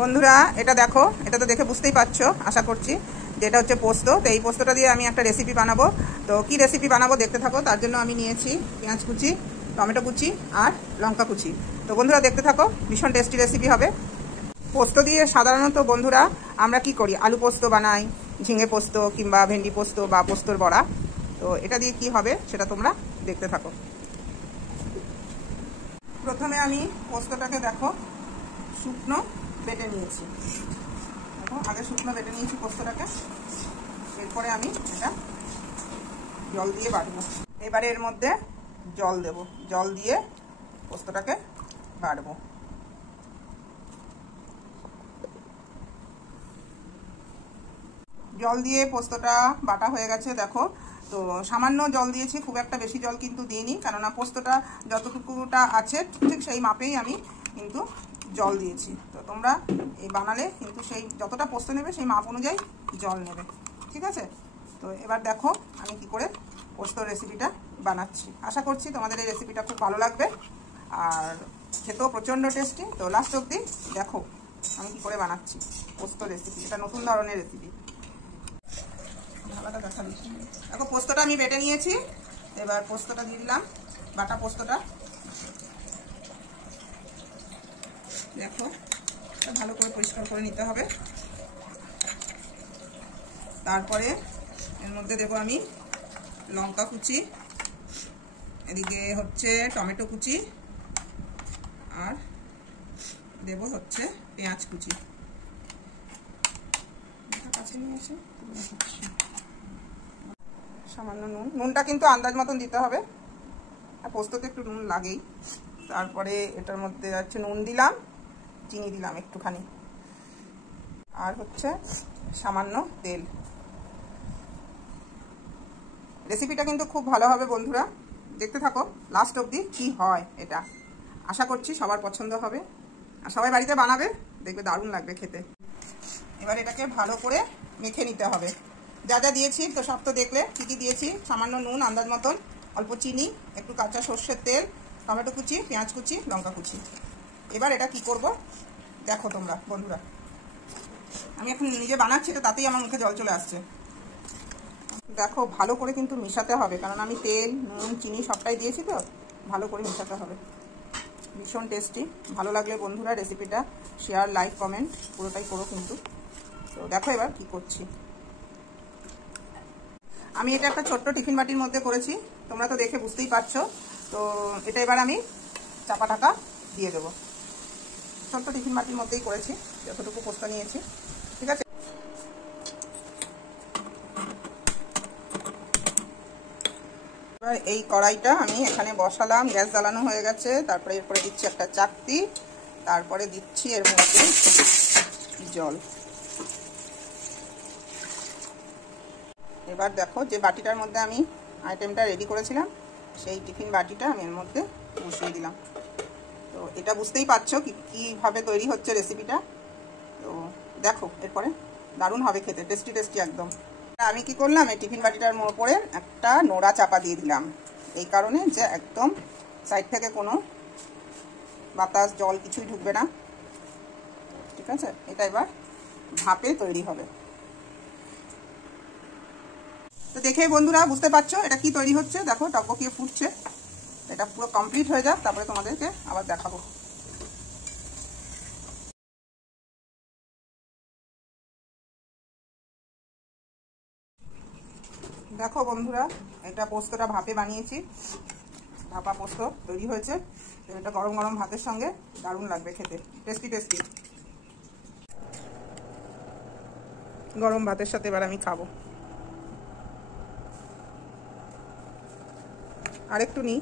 বন্ধুরা এটা দেখো, এটা তো দেখে বুঝতেই পারছো আশা করছি যে এটা হচ্ছে পোস্ত। তো এই পোস্তটা দিয়ে আমি একটা রেসিপি বানাবো। তো কি রেসিপি বানাবো দেখতে থাকো। তার জন্য আমি নিয়েছি পেঁয়াজ কুচি, টমেটো কুচি আর লঙ্কা কুচি। তো বন্ধুরা দেখতে থাকো, ভীষণ টেস্টি রেসিপি হবে। পোস্ত দিয়ে সাধারণত বন্ধুরা আমরা কি করি, আলু পোস্ত বানাই, ঝিঙে পোস্ত কিংবা ভেন্ডি পোস্ত বা পোস্তর বড়া। তো এটা দিয়ে কি হবে সেটা তোমরা দেখতে থাকো। প্রথমে আমি পোস্তটাকে দেখো শুকনো বেটে নিয়েছি। দেখো আগে শুকনো বেটে নিয়েছি পোস্তটাকে। এরপরে আমি এটা জল দিয়ে বাটবো। এবারে এর মধ্যে জল দেব, জল দিয়ে পোস্তটাকে বাটবো। জল দিয়ে পোস্তটা বাটা হয়ে গেছে দেখো। তো সামান্য জল দিয়েছি, খুব একটা বেশি জল কিন্তু দিইনি, কেননা পোস্তটা যতটুকুটা আছে ঠিক সেই মাপেই আমি কিন্তু জল দিয়েছি। তো তোমরা এই বানালে কিন্তু সেই যতটা পোস্ত নেবে সেই মাপ অনুযায়ী জল নেবে, ঠিক আছে? তো এবার দেখো আমি কি করে পোস্তর রেসিপিটা বানাচ্ছি। আশা করছি তোমাদের এই রেসিপিটা খুব ভালো লাগবে আর খেতেও প্রচণ্ড টেস্টি। তো লাস্ট অবধি দেখো আমি কি করে বানাচ্ছি পোস্তর রেসিপি। এটা নতুন ধরনের রেসিপি। দেখো পোস্তটা আমি বেটে নিয়েছি। এবার পোস্তটা দিয়ে দিলাম, বাটা পোস্তটা। দেখো ভালো করে পরিষ্কার করে নিতে হবে। তারপরে এর মধ্যে দেবো আমি লঙ্কা কুচি, এদিকে হচ্ছে টমেটো কুচি, আর দেব হচ্ছে পেঁয়াজ কুচি। কাছে নিয়ে এসে সামান্য নুন, নুনটা কিন্তু আন্দাজ মতন দিতে হবে, আর পোস্ততে একটু নুন লাগেই। তারপরে এটার মধ্যে হচ্ছে নুন দিলাম, চিনি দিলাম একটুখানি, আর হচ্ছে সামান্য তেল। রেসিপিটা কিন্তু খুব ভালো হবে বন্ধুরা, দেখতে থাকো লাস্ট অবধি কি হয়। এটা আশা করছি সবার পছন্দ হবে আর সবাই বাড়িতে বানাবে, দেখবে দারুণ লাগবে খেতে। এবার এটাকে ভালো করে মেখে নিতে হবে। যা যা দিয়েছি তো সব তো দেখলে কী কী দিয়েছি। সামান্য নুন আন্দাজ মতন, অল্প চিনি, একটু কাঁচা সর্ষের তেল, টমেটো কুচি, পেঁয়াজ কুচি, লঙ্কা কুচি। এবার এটা কি করব দেখো তোমরা বন্ধুরা। আমি এখন নিজে বানাচ্ছি তো তাতেই আমার মুখে জল চলে আসছে। দেখো ভালো করে কিন্তু মিশাতে হবে, কারণ আমি তেল, নুন, চিনি সবটাই দিয়েছি, তো ভালো করে মিশাতে হবে। ভীষণ টেস্টি। ভালো লাগলে বন্ধুরা রেসিপিটা শেয়ার, লাইক, কমেন্ট পুরোটাই করো কিন্তু। তো দেখো এবার কি করছি। আমি এটা একটা ছোট্ট টিফিন বাটির মধ্যে করেছি, তোমরা তো দেখে বুঝতেই পারছো। তো এটা এবার আমি চাপা ঢাকা দিয়ে দেবো। ছোট্ট টিফিন বাটির মধ্যেই করেছি, যতটুকু পোস্ত নিয়েছি, ঠিক আছে? এবার এই কড়াইটা আমি এখানে বসালাম, গ্যাস জ্বালানো হয়ে গেছে। তারপরে এরপরে দিচ্ছি একটা চাকতি, তারপরে দিচ্ছি এর মধ্যে জল। এবার দেখো যে বাটিটার মধ্যে আমি আইটেমটা রেডি করেছিলাম, সেই টিফিন বাটিটা আমি এর মধ্যে বসিয়ে দিলাম। তো এটা বুঝতেই পারছো কীভাবে তৈরি হচ্ছে রেসিপিটা। তো দেখো এরপরে দারুণ হবে খেতে, টেস্টি টেস্টি একদম। আমি কি করলাম, এই টিফিন বাটিটার উপরে একটা নোড়া চাপা দিয়ে দিলাম, এই কারণে যে একদম সাইড থেকে কোনো বাতাস, জল কিছুই ঢুকবে না, ঠিক আছে? এটা এবার ভাপে তৈরি হবে। তো দেখেই বন্ধুরা বুঝতে পারছো এটা কি তৈরি হচ্ছে। দেখো টকবকিয়ে ফুটছে। এটা পুরো কমপ্লিট হয়ে যাক, তারপরে তোমাদেরকে আবার দেখাবো। দেখো বন্ধুরা এটা পোস্তটা ভাপে বানিয়েছি, ভাপা পোস্ত তৈরি হয়েছে। এটা গরম গরম ভাতের সঙ্গে দারুণ লাগবে খেতে, টেস্টি টেস্টি। গরম ভাতের সাথে এবার আমি খাবো। আরেকটু নিই।